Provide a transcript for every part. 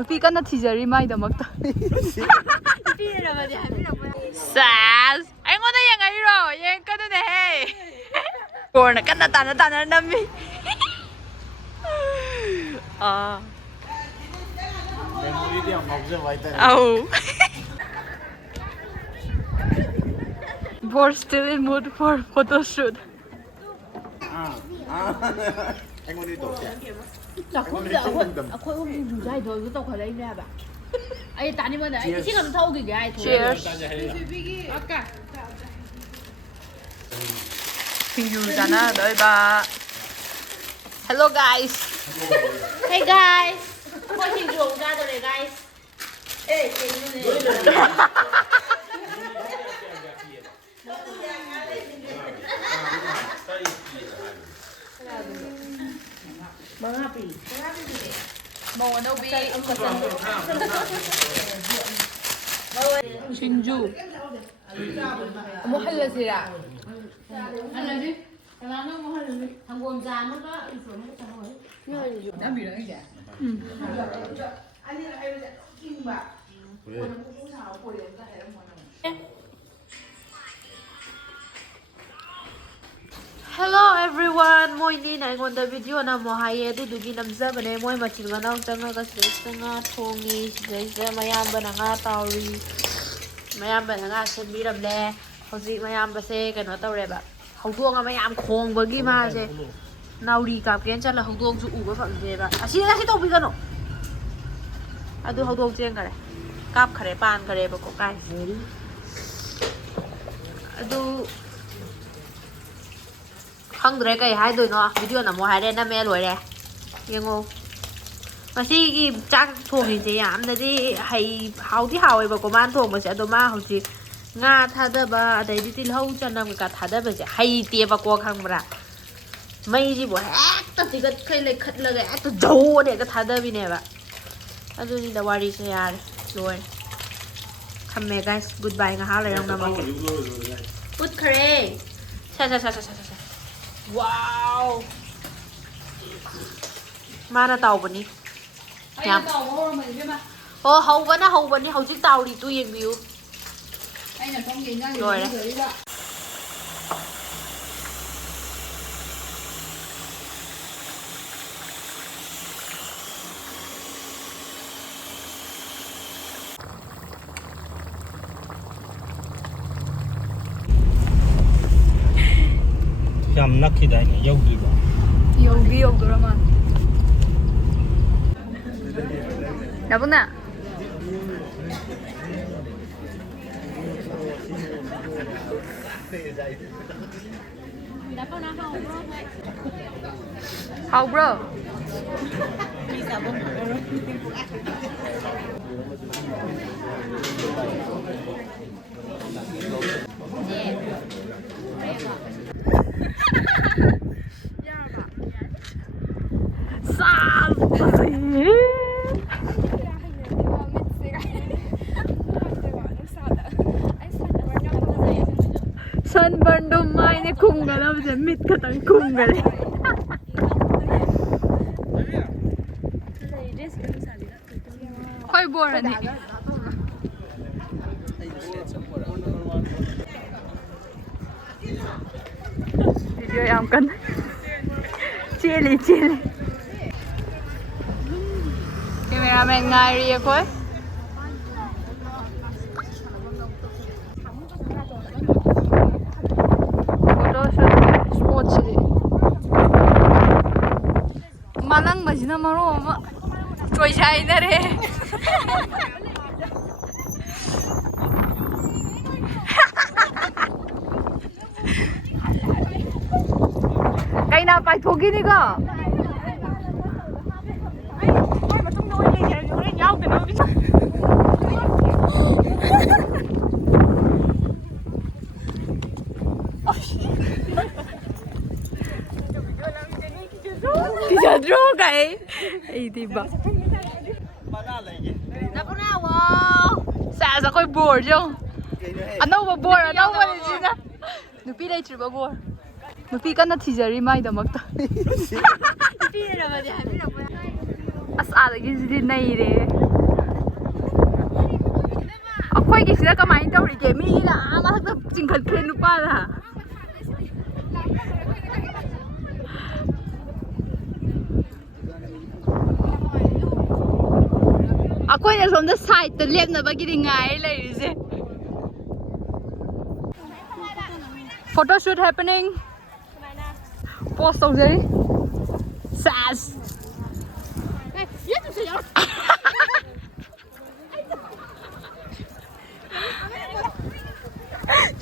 ꯅꯨꯄꯤ ꯀꯟꯅ ꯊꯤꯖꯔꯤ ꯃꯥꯏꯗꯃꯛꯇ ꯁꯥꯁ ꯑꯩꯉꯣꯟꯗ ꯌꯦꯡꯉꯛꯏꯔꯣ ꯌꯦꯡꯀꯗꯨꯅꯦꯍꯦ ꯀꯣꯔꯅ ꯀꯟꯅ ꯇꯥꯟꯅ ꯅꯝꯃꯤ ꯑꯧ Bored still in mood for photoshoot. Cheers. Hello guys. Hey guys. Guys. Hey, Shinju. Mau hallasira. Hallasi. Kalana mau hallasi. Hanggom jamu ka isu mau tahu. Yo. Dah bilang aja. Ani lah ayo kimba. Hello everyone. Moi ni na ngonda video na mo haye du dugi namza bane moi machil manau changa ga sanga thongi jaise mayam bana nga tauri mayam bana nga sembiram le hoji mayam base kano tawreba hawdong ama yam khong bagi ma se nauri kap ken chala hawdong ju uba phangje ba asi tobi kano adu hawdong cheng kare kap khare pan kare ba ko kai adu khangdre kai hai doi no video na mo hai re na me loi re yengo masi gi chak thongi je yam na di hai haudi hawe ba ko man thong ba se ado ma hauji nga thada ba adai di til hau chanam ka thada ba se hai te ba ko khang bra mai ji bo hekta tigat khai le khat la ga ekta jo ne ka thada bi ne ba adu ni da wari se yar loi thamme guys goodbye nga ha le rang na ma ke put khare sa Wow. Mana tàu bani? Nhắm. Oh, hậu bani hậu chiếc tàu đi tôi yên view. Rồi đấy. Yam nakhi dai ne yogi ba. Yogi Rama. Nabuna. How bro? Sunburn do mai ne kungal ab je mit katang kungal khoi bor ani video yam kan cheli cameraman ngai ri khoi Malang majina maro ama choi jai na re kai na pai thogi ni ga droga ấy thì bảo xả ra coi bùa chứ anh đâu mà bùa anh đâu mà gì nữa nữ pi đây chỉ bảo bùa nữ pi cái nó thì giờ đi mai đâu mà ta pi đây là mà đi asa là cái gì này đấy ꯑꯩꯈꯣꯏꯒꯤꯁꯤꯗ ꯀꯃꯥꯏꯅ ꯇꯧꯔꯤꯒꯦ ꯃꯤꯒꯤꯅ ꯃꯊꯛꯇ ꯆꯤꯡꯈꯠꯈ꯭ꯔꯦ ꯅꯨꯄꯥꯅ ꯑꯩꯈꯣꯏꯅ ꯁꯣꯝꯗ ꯁꯥꯏꯗꯇ ꯂꯦꯞꯅꯕꯒꯤꯗꯤ ꯉꯥꯏꯔ ꯂꯩꯔꯤꯁꯦ photoshoot happening post tꯧꯖꯔꯤ sas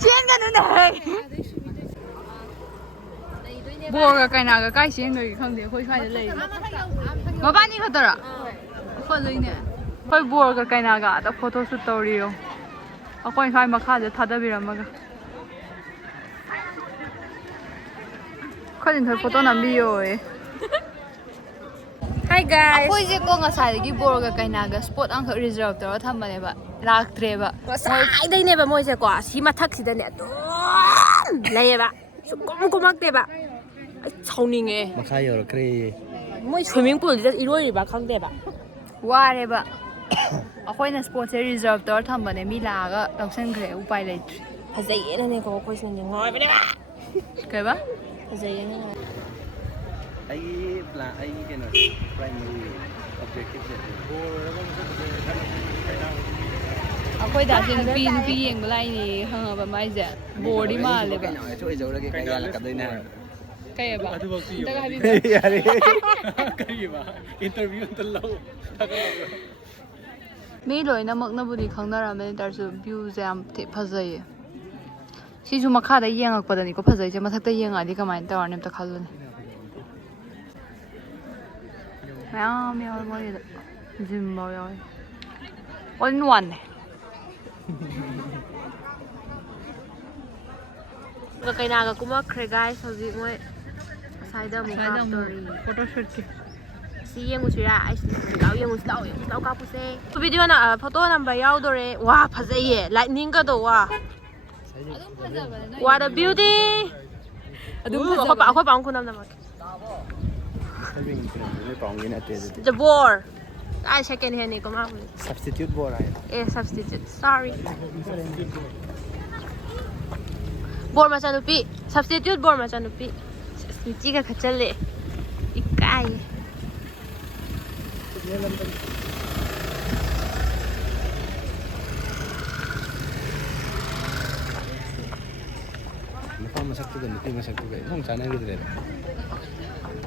ꯆꯦꯟꯒꯅꯨꯅꯦ ꯕꯣꯔꯒ ꯀꯩꯅꯥꯒ ꯀꯥꯏ ꯆꯦꯟꯗꯣꯏꯒꯦ ꯈꯪꯗꯦ ꯑꯩꯈꯣꯏ ꯁ꯭ꯋꯥꯏꯗ ꯂꯩꯔꯤ ꯃꯕꯥꯅꯤ ꯈꯛꯇꯔꯣ ꯐꯖꯩꯅꯦ ꯑꯩꯈꯣꯏ ꯕꯣꯔꯒ ꯀꯩꯅꯥꯒ ꯑꯗ ꯐꯣꯇꯣ ꯁꯨꯠ ꯇꯧꯔꯤꯌꯣ ꯑꯩꯈꯣꯏ ꯁ꯭ꯋꯥꯏ ꯃꯈꯥꯗ ꯊꯥꯗꯕꯤꯔꯝꯃꯒ ꯑꯩꯈꯣꯏ ꯐꯣꯇꯣ ꯅꯝꯕꯤꯌꯣ Hi guys. ꯑꯩꯈꯣꯏꯁꯦ ꯀꯣ ꯉꯁꯥꯏꯗꯒꯤ ꯕꯣꯔꯒ ꯀꯩꯅꯥꯒ ꯁ꯭ꯄꯣꯠ ꯑꯃꯈꯛ ꯔꯤꯖꯔቭ ꯇꯧꯔ ꯊꯝꯕꯅꯦꯕ ꯂꯥꯛꯇ꯭ꯔꯦꯕ ꯉꯁꯥꯏꯗꯩꯅꯦꯕ ꯃꯣꯏꯁꯦ ꯀꯣ ꯁꯤ ꯃꯊꯛꯁꯤꯗꯅꯦ ꯑꯗꯨꯝ ꯂꯩꯌꯦꯕ ꯁꯨꯛꯀꯨꯝ ꯀꯨꯝꯃꯛꯇꯦꯕ ꯑꯩ ꯁꯥꯎꯅꯤꯡꯉꯦ ꯃꯈꯥ ꯌꯧꯔꯛꯈ꯭ꯔꯦ ꯃꯣꯏ ꯁ꯭ꯋꯤꯃꯤꯡ ꯄꯨꯜꯁꯤꯗ ꯏꯔꯣꯏꯔꯤꯕ ꯈꯪꯗꯦꯕ ꯋꯥꯔꯦꯕ ꯑꯩꯈꯣꯏꯅ ꯁ꯭ꯄꯣꯠꯁꯦ ꯔꯤꯖꯔቭ ꯇꯧꯔ ꯊꯝꯕꯅꯦ ꯃꯤ ꯂꯥꯛꯑꯒ ꯂꯧꯁꯟꯈ꯭ꯔꯦ ꯎꯄꯥꯏ ꯂꯩꯇ꯭ꯔꯦ ꯐꯖꯩꯌꯦꯅꯅꯦꯀꯣ ꯑꯩꯈꯣꯏꯁꯤꯅꯅꯦ ꯉꯥꯏꯕꯅꯦꯕ ꯀꯩꯕ ꯐꯖꯩꯌꯦꯅ ꯑꯩꯒꯤ ꯀꯩꯅꯣꯁꯦ ꯄ꯭ꯔꯥꯏꯃꯔꯤ ꯑꯣꯕꯖꯦꯛꯇꯤꯚꯁꯦ ꯑꯩꯈꯣꯏ ꯗꯥꯁꯦ ꯅꯨꯄꯤ ꯌꯦꯡꯕ ꯂꯥꯛꯏꯅꯦ ꯈꯪꯉꯕ ꯃꯥꯏꯁꯦ ꯕꯣꯔꯗꯤ ꯃꯥꯜꯂꯦꯕ ꯀꯩꯅꯣꯁꯨ ꯑꯣꯏꯖꯧꯔꯒꯦ ꯀꯩ ꯌꯥꯜꯂꯛꯀꯗꯣꯏꯅꯦ ꯍꯥꯏꯕ ꯀꯩꯑꯕ ꯑꯝꯇꯒ ꯍꯥꯏꯕꯤꯕ ꯌꯥꯔꯦ ꯀꯔꯤꯕ ꯏꯟꯇꯔꯚꯤꯌꯨ ꯑꯝꯇ ꯂꯧ ꯃꯤ ꯂꯣꯏꯅꯃꯛꯅꯕꯨꯗꯤ ꯈꯪꯅꯔꯝꯃꯦ ꯇꯥꯔꯁꯨ ꯚ꯭ꯌꯨꯁꯦ ꯌꯥꯝ ꯐꯖꯩꯌꯦ ꯁꯤꯁꯨ ꯃꯈꯥꯗ ꯌꯦꯡꯉꯛꯄꯗꯅꯤꯀꯣ ꯐꯖꯩꯁꯦ ꯃꯊꯛꯇ ꯌꯦꯡꯉꯛꯑꯗꯤ ꯀꯃꯥꯏꯅ ꯇꯧꯔꯅꯤ ꯑꯝꯇ ꯈꯜꯂꯨꯅꯦ ꯃꯌꯥꯝ ꯌꯥꯎꯋꯦ ꯃꯣꯏꯒꯤꯗ ꯖꯤꯝꯐꯥꯎ ꯌꯥꯎꯋꯦ ꯑꯣꯜ ꯏꯟ ꯋꯥꯟꯅꯦ ꯀꯩꯅꯥꯒ ꯀꯨꯝꯃꯛꯈ꯭ꯔꯦ ꯒꯥꯏꯁ ꯍꯧꯖꯤꯛ ꯃꯣꯏ ꯑꯁꯥꯏꯗ ꯑꯃꯨꯛ ꯀꯥꯞꯇꯣꯔꯤ ꯐꯣꯇꯣꯁꯨꯠꯀꯤ ꯁꯤ ꯌꯦꯡꯉꯨꯁꯤꯔꯥ ꯑꯩꯁꯤ ꯌꯦꯡꯉꯨꯁꯤ ꯂꯥꯛꯑꯣ ꯀꯥꯞꯄꯨꯁꯦ ꯚꯤꯗꯤꯑꯣ ꯐꯣꯇꯣ ꯅꯝꯕꯔ ꯌꯥꯎꯗꯣꯔꯦ ꯋꯥ ꯐꯖꯩꯌꯦ ꯂꯥꯏꯠꯅꯤꯡꯒꯗꯣ ꯋꯥ ꯑꯗꯨꯝ ꯐꯖꯕꯅꯦ What a beauty! ꯑꯩꯈꯣꯏ ꯄꯥꯎ ꯈꯨꯅꯝ ꯅꯝꯃꯛꯀꯦ The boar. Second hand ni ko mabuli. Substitute board high Substitute. Sorry. Boar machanupi. Substitute boar machanupi. Chiga khachalle. Ikai. ꯅꯨꯄꯥ ꯃꯁꯛꯇꯨꯒ ꯅꯨꯄꯤ ꯃꯁꯛꯇꯨꯒ ꯏꯟꯊꯣꯡ ꯆꯥꯟꯅꯈꯤꯗ꯭ꯔꯦꯗ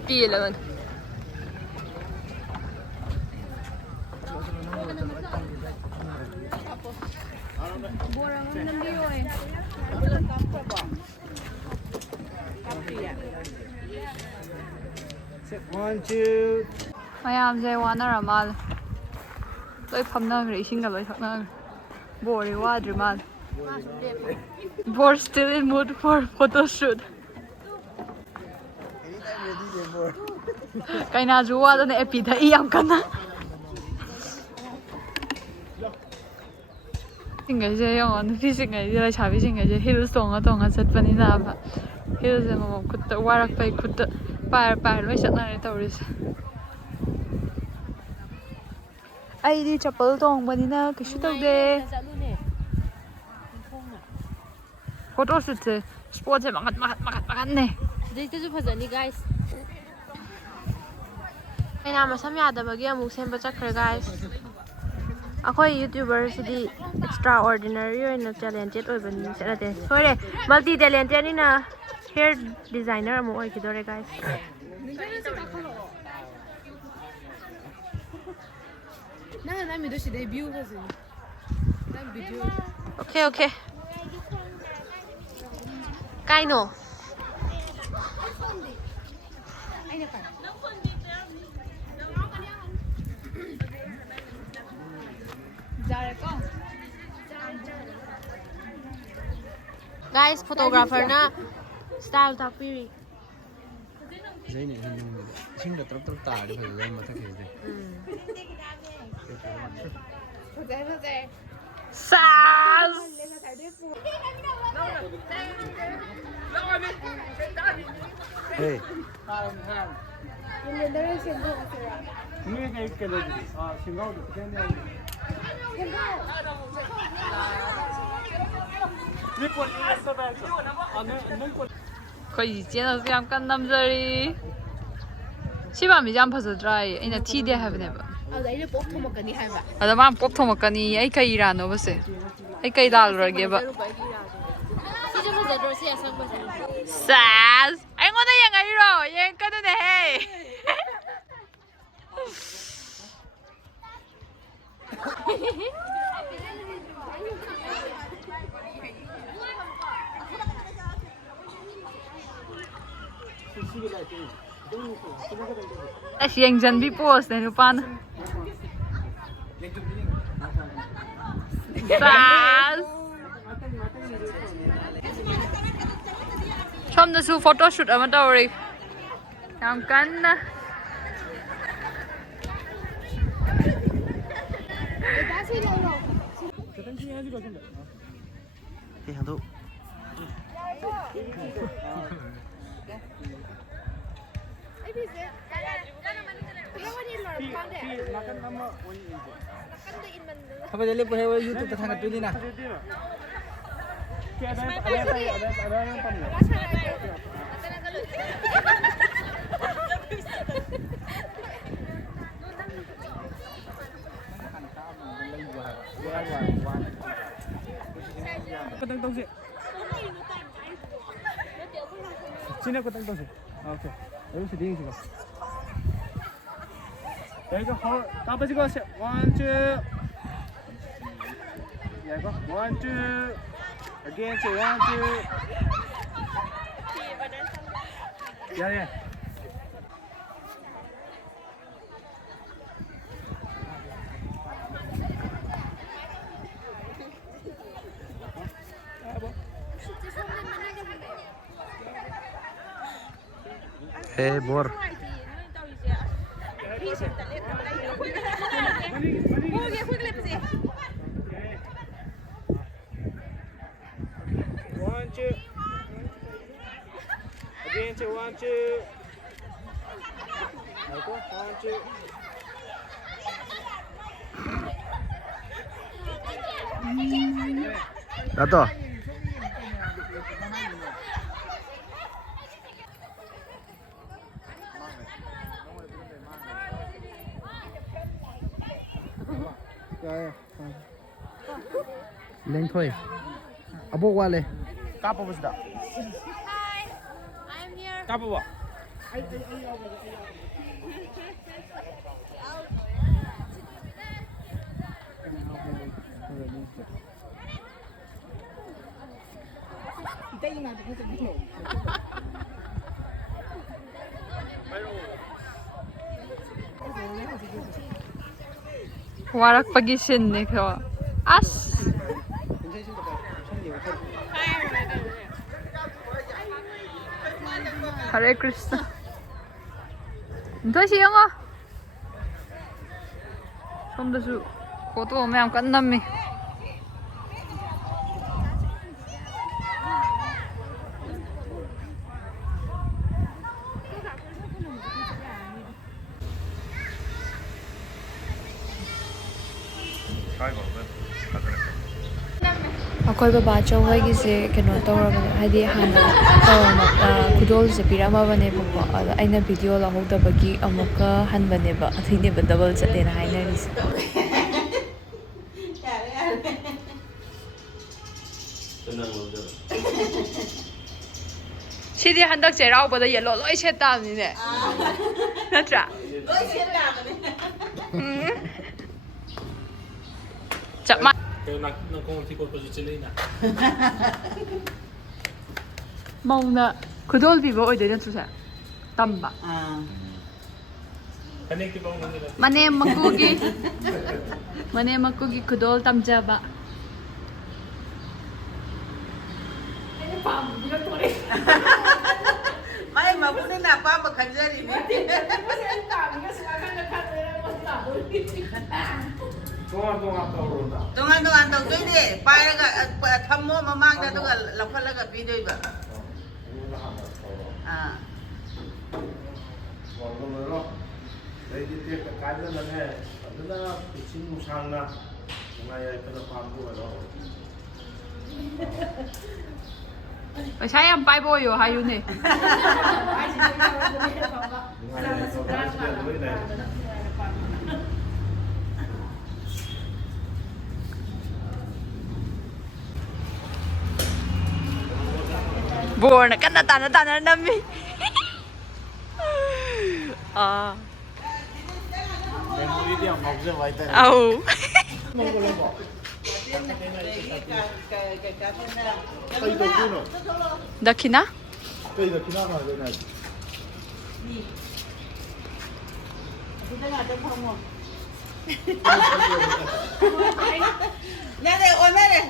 Pilawan. ꯃꯌꯥꯝꯁꯦ ꯋꯥꯅꯔ ꯃꯥꯜꯂꯦ ꯂꯣꯏ ꯐꯝꯅꯈ꯭ꯔꯦ ꯏꯁꯤꯡꯒ ꯂꯣꯏ ꯊꯛꯅꯈ꯭ꯔꯦ ꯕꯣꯔꯗꯤ ꯋꯥꯗ꯭ꯔꯤ ꯃꯥꯜꯂꯦ Board still in mood for photo shoot. Kainazu wadana epida iyam kana. Singaje yung nupi singaje la chabi singaje hills tonga chatpani na ba. Hills mo kutta warak pai kutta par loi chatna re tawris. Ai di chapal tongbani na kishu tawde. Photo shoot se sport se makat ne. ꯁꯤꯗꯩꯁꯤꯗꯁꯨ ꯐꯖꯅꯤ guys. ꯑꯩꯅ ꯃꯁꯝ ꯌꯥꯗꯕꯒꯤ ꯑꯃꯨꯛ ꯁꯦꯝꯕ ꯆꯠꯈ꯭ꯔꯦ guys. ꯑꯩꯈꯣꯏ ꯌꯨꯇ꯭ꯌꯨꯕꯔꯁꯤꯗꯤ extra ordinary ꯑꯣꯏꯅ talented ꯑꯣꯏꯕꯅꯤ ꯅꯠꯇꯦ ꯁꯣꯏꯔꯦ ꯃꯜꯇꯤ ꯇꯦꯂꯦꯟꯇꯦꯠꯅꯤꯅ ꯍꯦꯌꯔ ꯗꯤꯖꯥꯏꯅꯔ ꯑꯃꯨꯛ ꯑꯣꯏꯈꯤꯗꯣꯔꯦ guys. ꯅꯪꯅ ꯅꯝꯃꯤꯗꯣ ꯁꯤꯗꯩ ꯚ꯭ꯌꯨ ꯐꯖꯅꯤ. ꯅꯪ video. Okay. Kaino. Guys, photographer na style tapiri. Zaini isingda trap taari fazai mathakide Fazay. Sas. hey Yung ganda rin siya. ni kay kala singaw ꯑꯩꯈꯣꯏ ꯆꯦꯅꯁꯨ ꯌꯥꯝ ꯀꯟꯅ ꯅꯝꯖꯔꯤ ꯁꯤ ꯄꯥꯝꯕꯤꯁꯦ ꯌꯥꯝ ꯐꯖꯗ꯭ꯔꯥ ꯑꯩꯅ ꯊꯤꯗꯦ ꯍꯥꯏꯕꯅꯦꯕ ꯑꯗ ꯑꯩꯅ ꯄꯣꯛ ꯊꯣꯃꯛꯀꯅꯤ ꯍꯥꯏꯕ ꯑꯗ ꯃꯥꯅ ꯄꯣꯛ ꯊꯣꯡꯉꯛꯀꯅꯤ ꯑꯩ ꯀꯩ ꯏꯔꯥꯅꯣꯕꯁꯦ ꯑꯩ ꯀꯩ ꯂꯥꯜꯂꯨꯔꯒꯦꯕ ꯁꯤꯁꯦ ꯐꯖꯗ꯭ꯔꯣ ꯁꯤ ꯑꯁꯪꯕꯁꯦ ꯁꯦꯁ ꯑꯩꯉꯣꯟꯗ ꯌꯦꯡꯉꯛꯏꯔꯣ ꯌꯦꯡꯉꯛꯀꯅꯨꯅꯦꯍꯦ ꯑꯁ ꯌꯦꯡꯖꯟꯕꯤ ꯄꯣꯁꯅꯦ ꯅꯨꯄꯥꯅ ꯁꯣꯝꯗꯁꯨ ꯐꯣꯇꯣ ꯁꯨꯠ ꯑꯃ ꯇꯧꯔꯤ ꯌꯥꯝ ꯀꯟꯅ Apa jadi boleh YouTube tetangga tu ni nak? Ketang tahu sih. Sini aku ketang tahu sih. Okay. Lalu sedih sih. There you go. How? Apa sih kau? 1, 2. There you go. 1, 2. Again, say 1, 2. Yeah, yeah. Hey, bor. Again, say 1, 2. Okay, 1, 2. Dato. Lên thôi. Abo qua lên. Kapo bos dah. Hi, I'm here. Kapo ba? warakpagi sinne ko as Hare Krishna 더 시영아 somdasu photo mayam kan nammi ꯑꯩꯈꯣꯏ ꯕꯕꯥꯆꯧ ꯍꯣꯏꯒꯤꯁꯦ ꯀꯩꯅꯣ ꯇꯧꯔꯕꯅꯦ ꯍꯥꯏꯗꯤ ꯍꯥꯟꯅ ꯈꯨꯗꯣꯜꯁꯦ ꯄꯤꯔꯝꯃꯕꯅꯦꯕꯀꯣ ꯑꯗꯣ ꯑꯩꯅ video ꯂꯧꯍꯧꯗꯕꯒꯤ ꯑꯃꯨꯛꯀ ꯍꯟꯕꯅꯦꯕ ꯑꯗꯨꯏꯅꯦꯕ double ꯆꯠꯂꯦꯅ ꯍꯥꯏꯅꯔꯤꯁꯦ ꯁꯤꯗꯤ ꯍꯟꯗꯛ ꯆꯩꯔꯥꯎꯕꯗ ꯌꯦꯜꯂꯣ ꯂꯣꯏ ꯁꯦꯠꯇꯥꯕꯅꯤꯅꯦ ꯅꯠꯇ꯭ꯔꯥ ꯂꯣꯏ ꯁꯦꯠꯇꯥꯕꯅꯦ ꯆꯞ ꯃꯥꯟꯅꯩ ꯃꯧꯅ ꯈꯨꯗꯣꯜ ꯄꯤꯕ ꯑꯣꯏꯗꯣꯏ ꯅꯠꯇ꯭ꯔꯣ ꯁꯦ ꯇꯝꯕ ꯃꯅꯦꯝ ꯃꯀꯨꯒꯤ ꯈꯨꯗꯣꯜ ꯇꯝꯖꯕ ꯃꯥꯏ ꯃꯕꯨꯡꯅ ꯑꯄꯥꯝꯕ ꯈꯟꯖꯔꯤꯅꯤ ꯇꯣꯉꯥꯟ ꯇꯣꯉꯥꯟ ꯇꯧꯗꯣꯏꯅꯦ ꯄꯥꯏꯔꯒ ꯊꯝꯃꯣ ꯃꯃꯥꯡꯗ ꯑꯗꯨꯒ ꯂꯧꯈꯠꯂꯒ ꯄꯤꯗꯣꯏꯕ ไปใช้ยำไปโบอยู่หาอยู่นี่บัวนะกันตานั่นมีเอาดักขินะ Nè đây ôn đây.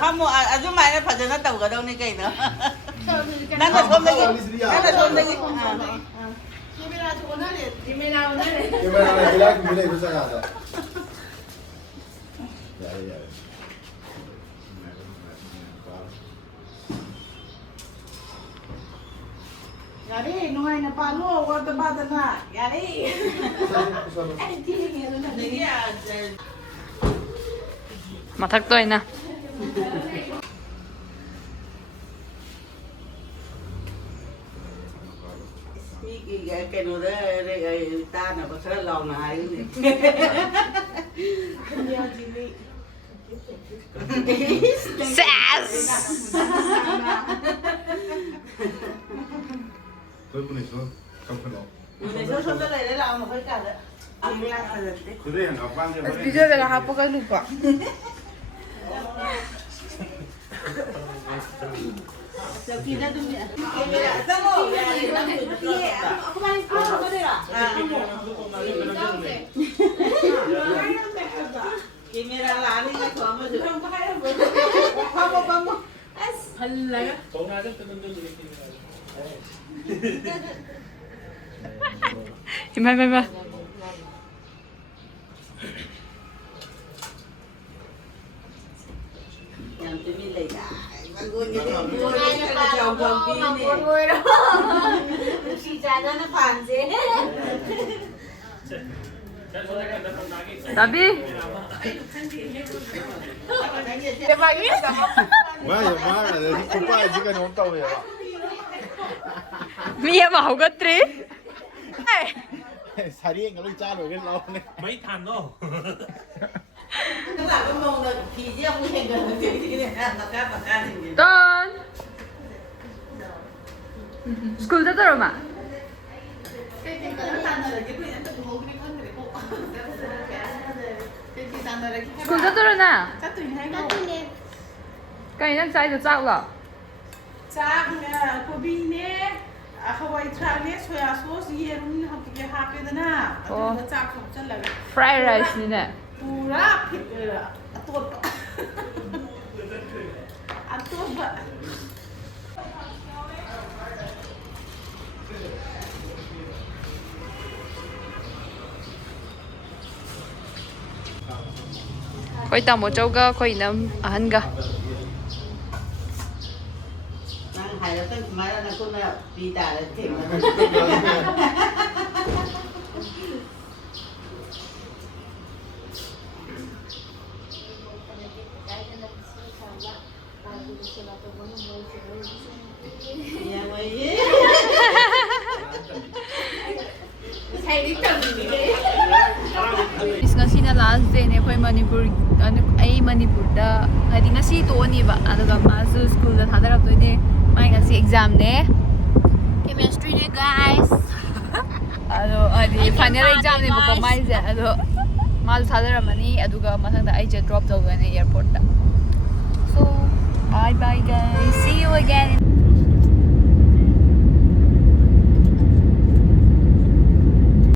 Không một giúp mày nó phải nó tàu cả đâu này cây nữa. Nó là thôm đây. Nó là thôm đây. Yari, nungai na palo, wala ba na? Yari. Matak to na. Cái đồ đó ta là có rất lòng là ai đấy. Sass. Tôi muốn này xuống, không phải đâu. Này số cái này đấy là một cái cả đấy. Tôi đây hàng học văn cho Bây giờ là học cái lục quả. Khi nó đúng nhỉ? Cái này sao ngồi vậy? Không phải không có đây à? Cái này là lá đi cái chỗ mà không có hay không? Hân lấy á. Mày. Làm cho mình lấy đã. Ngồi như thế, ngồi như là chồng kia này. ngồi đó chị trai nó phản gì Tapi để mà biết Má là không phải chỉ cần uống tàu vậy ạ. Mia mau cái tri. Sari anh có lấy cha rồi cái lâu này. Mấy thằng đó. Tức là cái mông là kỳ chứ không hiện gần cái này là các bạn ăn thì Don. School tới rồi mà. School tới rồi nè. Cái này sai được sao rồi? Chak kobi ne hawai thrak ne soya sauce yerum hakike hapedana adu chak thok chalaga Fried rice ni nè. pura phit atop Khoi tao một châu ga khoi nam ahan ga. Nang hai là cái máy là con là đi đà là thỉnh là Ngasi na last day ne khoi Manipur ai Manipur da hadi ngasi to ni ba aduga masu school da thadara to ne mai ngasi exam ne chemistry ne guys ado hadi final exam ne ko mai je ado mal thadara mani aduga masang da ai je drop to ne airport da so bye guys, see you again.